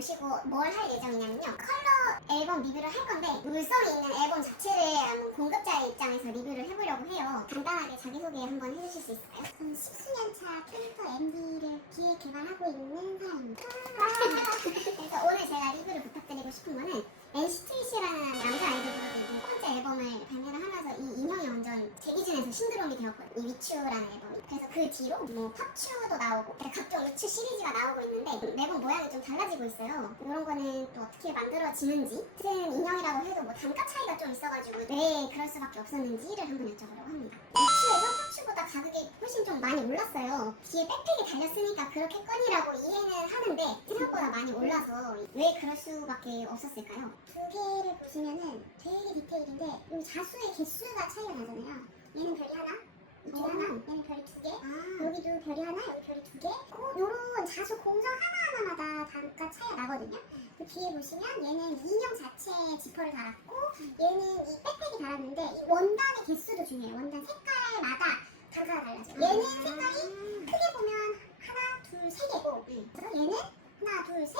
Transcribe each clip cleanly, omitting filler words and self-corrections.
모시고 뭘 할 예정이냐면요. 컬러 앨범 리뷰를 할 건데 물성이 있는 앨범 자체를 한번 공급자의 입장에서 리뷰를 해보려고 해요. 간단하게 자기소개 한번 해주실 수 있을까요? 저는 10수년차 캐릭터 MD를 기획 개발하고 있는 사람입니다. 그래서 오늘 제가 리뷰를 부탁드리고 싶은 거는 NCT이라는 남자 아이돌 그룹이 첫 번째 앨범을 발매를 하면서 이 인형이 완전 제 기준에서 신드롬이 되었거든요. 이 위추라는 앨범이. 그래서 그 뒤로 뭐 팝추도 나오고 각종 위추 시리즈가 나오고 있는데 매번 모양이 좀 달라지고 있어요. 이런 거는 또 어떻게 만들어지는지, 같은 인형이라고 해도 뭐 단가 차이가 좀 있어가지고 왜 그럴 수밖에 없었는지를 한번 여쭤보려고 합니다. 위추에서 팝추보다 가격이 훨씬 좀 많이 올랐어요. 뒤에 백팩이 달렸으니까 그렇겠거니라고 이해는 하는데 생각보다 많이 올라서 왜 그럴 수밖에 없었을까요? 두 개를 보시면은 되게 디테일인데 이 자수의 개수가 차이가 나잖아요. 얘는 별이 하나, 이쪽 하나, 얘는 별이 두 개, 여기도 별이 하나, 여기 별이 두 개. 요런 자수 공정 하나하나마다 단가 차이가 나거든요. 그 뒤에 보시면 얘는 인형 자체에 지퍼를 달았고 얘는 이 백팩이 달았는데 이 원단의 개수도 중요해요. 원단 색깔마다 단가가 달라져요. 얘는 색깔이 크게 보면 하나, 둘, 세 개고 그래서 얘는 하나, 둘, 셋,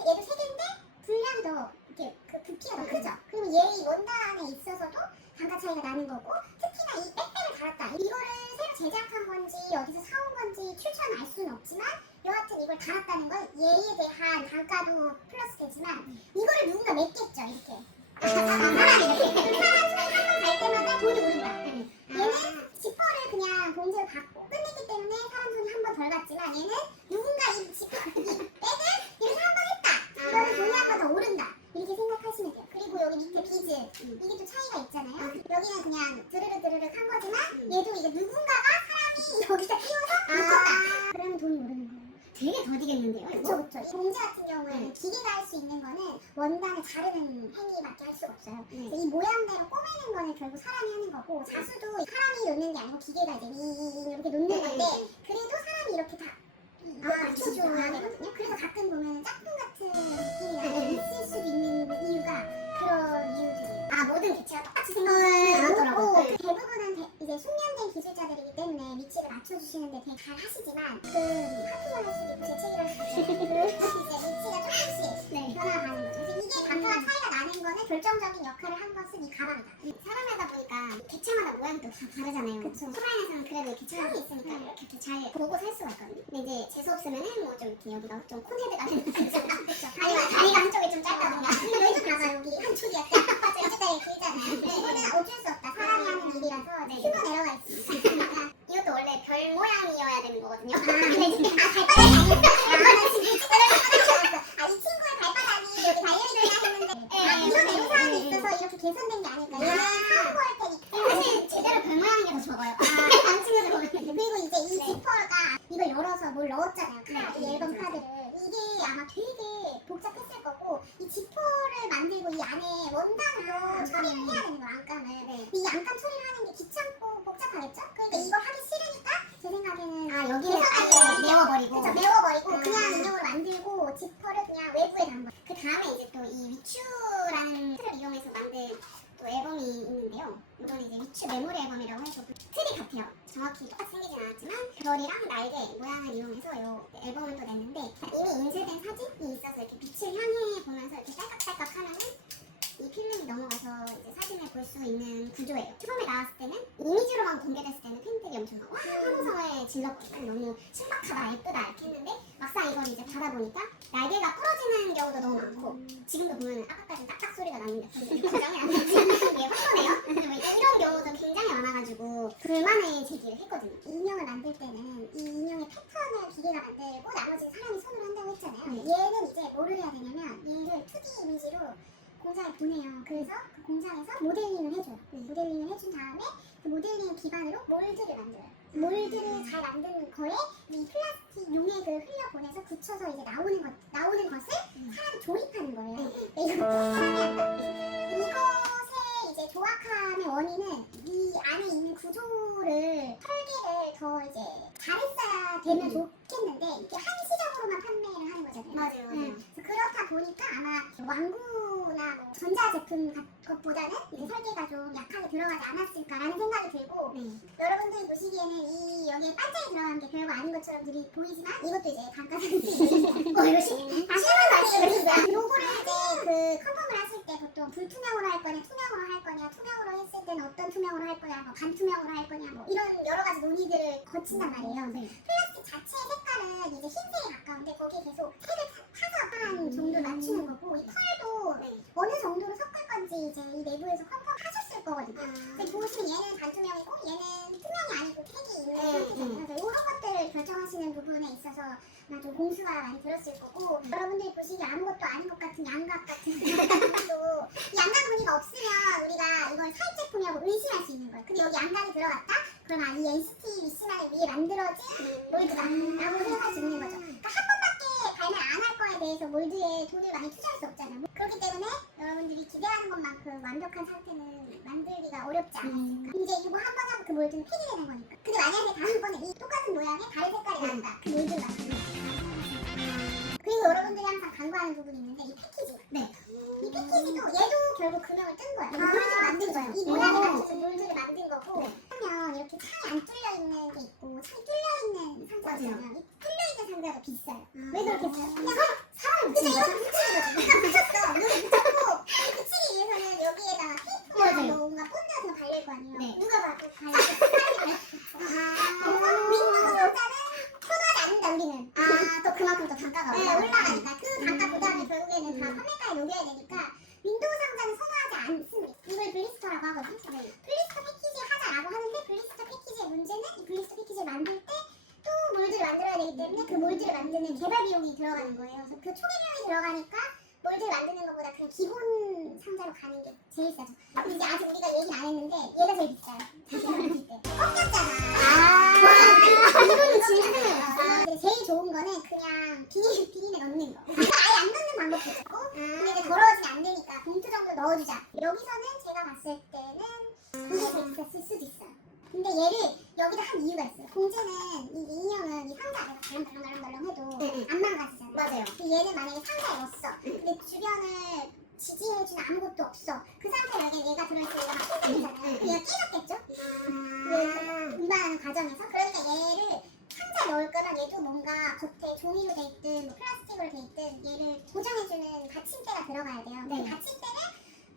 얘도 세 개인데 분량이 더 이렇게 그 부피가 더 크죠. 그리고 얘 이 원단에 있어서도 단가 차이가 나는 거고 특히나 이 백팩을 달았다. 이거를 새로 제작한 건지 어디서 사온 건지 출처는 알 수는 없지만 여하튼 이걸 달았다는 건 얘에 대한 단가도 플러스 되지만 이거를 누군가 맺겠죠. 이렇게. 사람이 이렇게. 사람 손이 한 번 갈 때마다 돈이 오른 거야. 얘는 지퍼를 그냥 봉지를 받고 끝냈기 때문에 사람 손이 한 번 덜 갔지만 얘는 누군가 이 지퍼, 이 백을 이렇게 한 번 했다. 이거는 돈이 한 번 더 오른다. 이렇게 생각하시면 돼요. 그리고 여기 밑에 비즈 이게 또 차이가 있잖아요. 여기는 그냥 드르륵 한 거지만 얘도 이제 누군가가 사람이 여기다 끼워서 묶었다. 그러면 돈이 오르는 거예요. 되게 더디겠는데요? 그쵸. 이 봉지 같은 경우에는 기계가 할 수 있는 거는 원단을 자르는 행위밖에 할 수가 없어요. 그래서 이 모양대로 꼬매는 거는 결국 사람이 하는 거고 자수도 사람이 놓는 게 아니고 기계가 이제 이렇게 놓는 건데 그래도 사람이 이렇게 다 맞춰줘야 되거든요. 그래서 가끔 보면 짝꿍 같은 느낌이 있을 수도 있는 이유가 그런 이유들이에요. 모든 개체가 똑같이 생겼더라고요. 대부분은 이제 숙련된 기술자들이기 때문에 위치를 맞춰주시는데 되게 잘 하시지만 하품을 할 수도 있고 재채기를 할 수도 있고 이제 위치가 조금씩 변화가는 거죠. 그래서 이게 단가가 차이가 나는 거는 결정적인 역할을 한 것은 이 가방이다. 사람이 하다 보니까 개체마다 모양이 또 다 다르잖아요. 그쵸. 소라인에서는 그래도 이렇게 처음이 있으니까 이렇게 잘 보고 살 수가 있거든요. 근데 이제 재수 없으면은 뭐 좀 이렇게 여기가 좀 콘헤드가 되는 거죠. 아니면 다리가 한쪽이 좀 짧다던가. 여기도 봐봐 여기 한쪽이 약간 이쪽다리 길잖아요. 이거는 어쩔 수 없다. 사람이 하는 일이라서 휴가 내려가 있습니다. 이것도 원래 별 모양이어야 되는 거거든요. 근데 지금 발바닥이 아니었어. 이 친구의 발바닥이 여기 달려있나 했는데 이런 애로사항이 있어서 이렇게 개선된 게 아닐까. 얘는 사고 할 테니까. 사실 제대로 별 모양인 게 더 적어요. 안 친구들 보면. 그리고 이제 이 지퍼가 이걸 열어서 뭘 넣었잖아요. 이 앨범 카드를. 이게 아마 되게 복잡했을 거고 이 지퍼를 만들고 이 안에 원단으로 처리를 해야 되는 거야. 안감을. 이 안감 처리를 하는 게 귀찮고 복잡하겠죠? 그러니까 이걸 하기 싫으니까 제 생각에는 여기를 아예 메워버리고. 그쵸, 메워버리고 그냥 인형으로 만들고 지퍼를 그냥 외부에 단 거야. 그 다음에 이제 또 이 위추라는 틀을 이용해서 만든 또 앨범이 있는데요. 이건 이제 위추 메모리 앨범이라고 해서 틀이 같아요. 정확히 똑같이 생기진 않았지만 별이랑 날개 모양을 이용해서 이 앨범을 또 냈는데 이미 인쇄된 사진이 있어서 이렇게 빛을 향해 보면서 이렇게 딸깍딸깍 하면은 이 필름이 넘어가서 이제 사진을 볼 수 있는 구조예요. 처음에 나왔을 때는 이미지로만 공개됐을 때는 팬들이 엄청 막 환호성을 질렀거든요. 너무 신박하다, 예쁘다 이렇게 했는데 막상 이걸 이제 받아보니까 날개가 부러지는 경우도 너무 많고 지금도 보면 아까까지 딱딱 소리가 났는데 고장이 안 나지 이게 화소네요. 이런 경우도 굉장히 많아가지고 불만을 제기를 했거든요. 이 인형을 만들 때는 이 인형의 패턴을 기계가 만들고 나머지는 사람이 손으로 한다고 했잖아요. 얘는 이제 뭐를 해야 되냐면 얘를 2D 이미지로 공장에 보내요. 그래서 그 공장에서 모델링을 해줘요. 모델링을 해준 다음에 그 모델링 기반으로 몰드를 만들어요. 몰드를 잘 만든 거에 이 플라스틱 용액을 흘려보내서 굳혀서 이제 나오는 것을 사람이 조립하는 거예요. 이것의 이제 조악함의 원인은 이 안에 있는 구조를 설계를 더 이제 잘했어야 되면 좋겠는데 이게 한시적으로만 판매를 하는 거잖아요. 맞아요. 그렇다 보니까 아마 완구나 뭐 전자제품 것보다는 이제 설계가 좀 약하게 들어가지 않았을까라는 생각이 들고 여러분들이 보시기에는 이 여기에 반짝이 들어간 게 별거 아닌 것처럼 보이지만 이것도 이제 단가 상승이 이거 10만 원이에요. 요거를 이제 그 컨펌을 하실 때 보통 불투명으로 할 거냐, 투명으로 할 거냐, 투명으로 했을 때는 어떤 투명으로 할 거냐, 뭐 반투명으로 할 거냐, 뭐 이런 여러 가지 논의들을 거친단 말이에요. 플라스틱 자체의 색깔은 이제 흰색에 가까운데 거기에 계속 색을 타서 한 정도 맞추는 거고 이 펄도 어느 정도로 섞을 건지 이제 이 내부에서 컨펌하셨을 거거든요. 근데 보시면 얘는 반투명이고 얘는 투명이 아니고 색이 있는 상태잖아요. 그래서 이런 것들을 결정하시는 부분에 있어서 아마 좀 공수가 많이 들었을 거고 여러분들이 보시기에 아무것도 아닌 것 같은 양각 같은 부분도 이 양각 무늬가 없으면 우리가 이걸 살 제품이라고 의심할 수 있는 거예요. 근데 여기 양각이 들어갔다? 그러면 이 NCT 미시마를 위해 만들어진 몰드다라고 생각할 수 있는 거죠. 그러니까 한 번밖에 발매 안 할 거에 대해서 몰드에 돈을 많이 투자할 수 없잖아요. 그렇기 때문에 여러분들이 기대하는 것만큼 완벽한 상태는 만들기가 어렵지 않았을까. 이제 이거 한 번 하고 그 몰드는 폐기되는 거니까. 근데 만약에 다음번에 이 똑같은 모양의 다른 색깔이 나온다. 그 몰드가 그리고 여러분들이 항상 간과하는 부분이 있는데 이 패키지. 이 패키지도 얘도 결국 금형을 뜬 거야. 몰드를 만든 거야. 이 모양을 가지고 몰드를 만든 거고 하면 이렇게 창이 안 뚫려 있는 게 있고 창이 뚫려 있는 상자잖아요. 이 뚫려 있는 상자가 비싸요. 왜 그렇게 비싸요? 그냥 사람 붙인 거야. 붙였어. 붙였고 붙이기 위해서는 여기에다가 테이프나 뭔가 본드 같은 거 발릴 거 아니에요. 누가 봐도 발릴 윈도우 상자는 선호하지 않는다 우리는. 또 그만큼 더 단가가 올라가니까 그 단가 부담을 결국에는 다 판매가에 녹여야 되니까 윈도우 상자는 선호하지 않습니다. 이걸 블리스터라고 하거든요. 블리스터 패키지 하자라고 하는데 블리스터 패키지의 문제는 이 블리스터 패키지를 만들 때 또 몰드를 만들어야 되기 때문에 그 몰드를 만드는 개발 비용이 들어가는 거예요. 그래서 그 초기 비용이 들어가니까 몰드를 만드는 것보다 그냥 기본 상자로 가는 게 제일 싸죠. 근데 이제 아직 우리가 얘기는 안 했는데 얘가 제일 비싸요. 꺾였잖아. 이거는 진짜 제일 좋은 거는 그냥 비닐에 넣는 거. 아예 안 넣는 방법도 있고 근데 이제 더러워지면 안 되니까 봉투 정도 넣어주자. 여기서는 제가 봤을 때는 이게 제일 비쌌을 수도 있어요. 근데 얘를 여기다 한 이유가 있어요. 봉제는 이 인형은 이 상자 안에서 덜렁덜렁 해도 안 망가지잖아요. 맞아요. 근데 얘는 만약에 상자에 넣었어. 근데 주변을 지지해주는 아무것도 없어. 그 상태로 얘가 들어있으면 얘가 막 얘가 깨졌겠죠? 그 운반하는 과정에서. 그러니까 얘를 상자에 넣을 거면 얘도 뭔가 겉에 종이로 돼 있든 뭐 플라스틱으로 돼 있든 얘를 보정해주는 받침대가 들어가야 돼요. 그 받침대를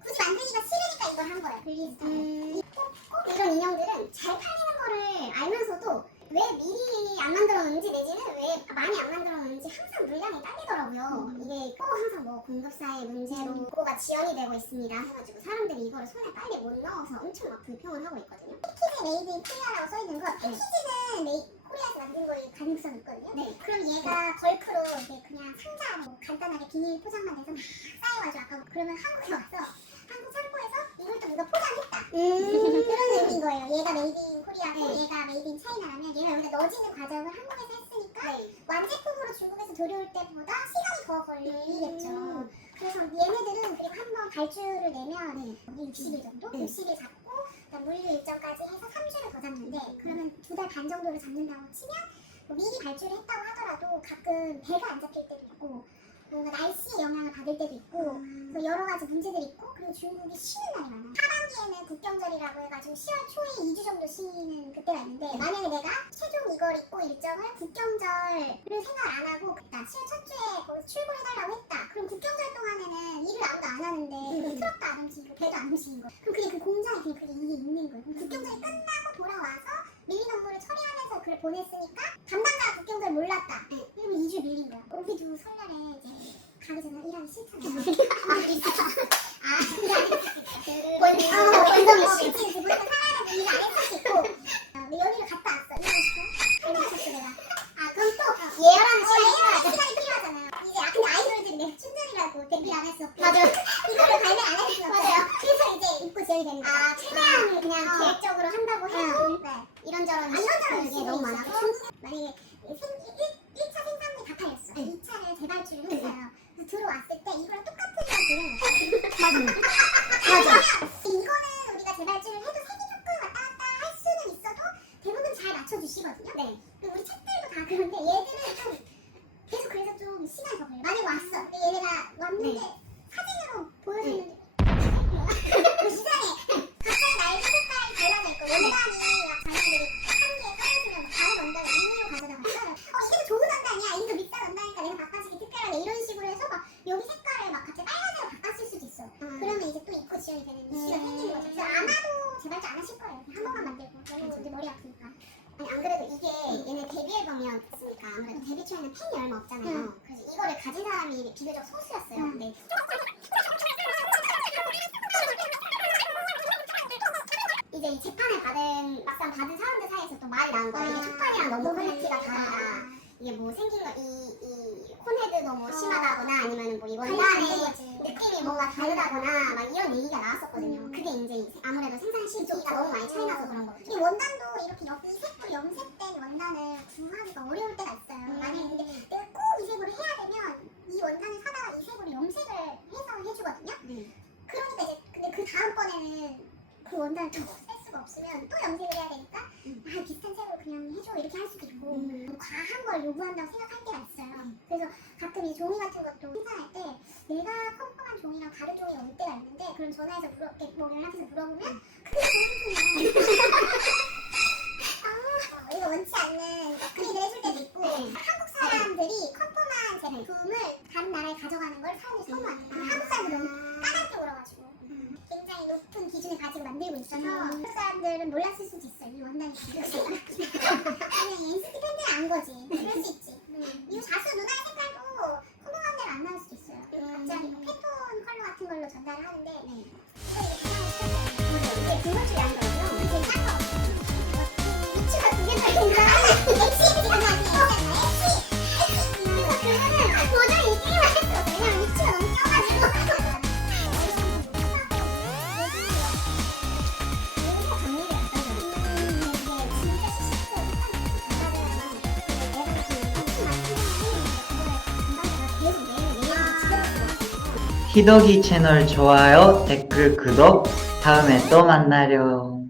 굳이 만들기가 싫으니까 이걸 한 거예요. 블리스터는. 꼭 이런 인형들은 잘 팔리는 거를 알면서도 왜 미리 안 만들어 놓는지 내지는 왜 많이 안 만들어 놓는지 항상 물량이 딸리더라고요. 이게 꼭 항상 뭐 공급사의 문제로 그거가 지연이 되고 있습니다 해가지고 사람들이 이거를 손에 빨리 못 넣어서 엄청 막 불평을 하고 있거든요. 패키지 메이드 인 코리아라고 써있는 거 패키지는 코리아에서 만든 거일 가능성이 있거든요. 그럼 얘가 벌크로 이렇게 그냥 상자 뭐 간단하게 비닐 포장만 해서 막 쌓여가지고 아까 그러면 한국에 와서 한국 창고에서 이걸 또 누가 포장했다. 그런 의미인 거예요. 얘가 메이드 인 코리아고 얘가 메이드 인 차이나라면 얘가 여기다 넣어지는 과정을 한국에서 했으니까 완제품으로 중국에서 들여올 때보다 시간이 더 걸리겠죠. 그래서 얘네들은 그리고 한번 발주를 내면 60일 정도? 60일 잡고 그다음 물류 일정까지 해서 3주를 더 잡는데 그러면 2달 반 정도를 잡는다고 치면 뭐 미리 발주를 했다고 하더라도 가끔 배가 안 잡힐 때도 있고 뭔가 날씨의 영향을 받을 때도 있고 그래서 여러 가지 문제들이 있고 그리고 중국이 쉬는 날이 많아요. 하반기에는 국경절이라고 해가지고 10월 초에 2주 정도 쉬는 그때가 있는데 만약에 내가 최종 이걸 입고 일정을 국경절을 생각 안 하고 10월 첫 주에 거기서 출고해달라고 했다. 그럼 국경절 동안에는 일을 아무도 안 하는데 트럭도 안 움직이고 배도 안 움직이는 거예요. 그럼 그게 그 공장에 그냥 그게 일이 있는 거예요. 그럼 국경절이 끝나고 돌아와서 밀린 업무를 처리하면서 그걸 보냈으니까 담당자가 국경절 몰랐다. 그러면 2주 밀린 거야. 우리도 설날에 이제 가기 전에 일하기 싫잖아요. 원성이 씨. 그치, 벌써 살아야 일 안 했을 수 있고. 연휴를 갔다 왔어. 일하고 싶어 내가. 그럼 또 예열하는 시간이 필요하잖아요. 이제 근데 아이돌들이 내가 춘절이라고 데뷔 안 했어. 맞아. 이거를 발매 안 했을 수 없어요. 그래서 이제 입고 지어야 되는 거야. 최대한 그냥 계획적으로 한다고 해도 이런저런 이게 너무 많아서 만약에 1차 생산물이 다 팔렸어. 2차를 재발주를 했어요. 그래서 들어왔을 때 이거랑 똑같은 걸 들여놓고 맞아. 이거는 우리가 재발주를 해도 색이 조금 왔다 갔다 할 수는 있어도 대부분 잘 맞춰주시거든요. 그리고 우리 책들도 다 그런데 얘들은 좀 계속 그래서 좀 시간이 더 걸려요. 만약에 왔어. 근데 얘네가 왔는데 사진으로 보여주는데 이상해. 갑자기 날개 색깔이 달라져 있고 원단이 막 자기들이 한개에 꺼내주면 다른 원단을 임의로 가져다 갔어요. 이게 더 좋은 원단이야. 이게 더 비싼 원단이니까 내가 바꿔주기 특별하게 이런 식으로 해서 막 여기 색깔 얼마 없잖아요. 그래서 이거를 가진 사람이 비교적 소수였어요. 근데 이제 이 재판을 막상 받은 사람들 사이에서 또 말이 나온 거예요. 이게 첫판이랑 너무 퀄리티가 다르다. 이게 뭐 생긴 거 이 콘헤드도 뭐 심하다거나 아니면 뭐 이 원단의 느낌이 뭔가 다르다거나 막 이런 얘기가 나왔었거든요. 그게 이제 아무래도 생산 시기가 너무 많이 차이 나서 그런 거거든요. 이 원단도 이렇게 이 색으로 염색된 원단을 구하기가 어려울 때가 있어요. 만약에 근데 내가 꼭 이 색으로 해야 되면 이 원단을 사다가 이 색으로 염색을 해서 해주거든요. 그러니까 이제 근데 그 다음번에는 그 원단을 또 쓸 수가 없으면 또 염색을 해야 되니까 아 비슷한 색으로 그냥 해줘 이렇게 할 수도 있고 뭐 과한 걸 요구한다고 생각할 때가 있어요. 그래서 가끔 이 종이 같은 것도 생산할 때 내가 컨펌한 종이랑 다른 종이가 올 때가 있는데 그럼 전화해서 뭐 연락해서 물어보면 그게 종이군요. 우리가 원치 않는 업그레이드를 해줄 때도 있고 한국 사람들이 컨펌한 제품을 다른 나라에 가져가는 걸 사람들이 선호합니다. 한국 사람들은 너무 까다롭게 물어가지고 굉장히 높은 기준을 가지고 만들고 있어서 한국 사람들은 몰랐을 수도 있어요. 이 원단이 그냥 NCT 팬들은 안 거지. 그럴 수 있지. 이 자수 누나의 색깔도 컨펌한 대로 안 나올 수도 있어요. 갑자기 뭐 팬톤 컬러 같은 걸로 전달을 하는데 이게 분노줄이 안 가요. 이게 짠 거. 위치가 두 개나 있는가? 엑시가 그거는 도저히 이 게임을 할 수가 없어요. 왜냐면 위치가 너무 껴가지고. 희덕이 채널 좋아요, 댓글, 구독. 다음에 또 만나요.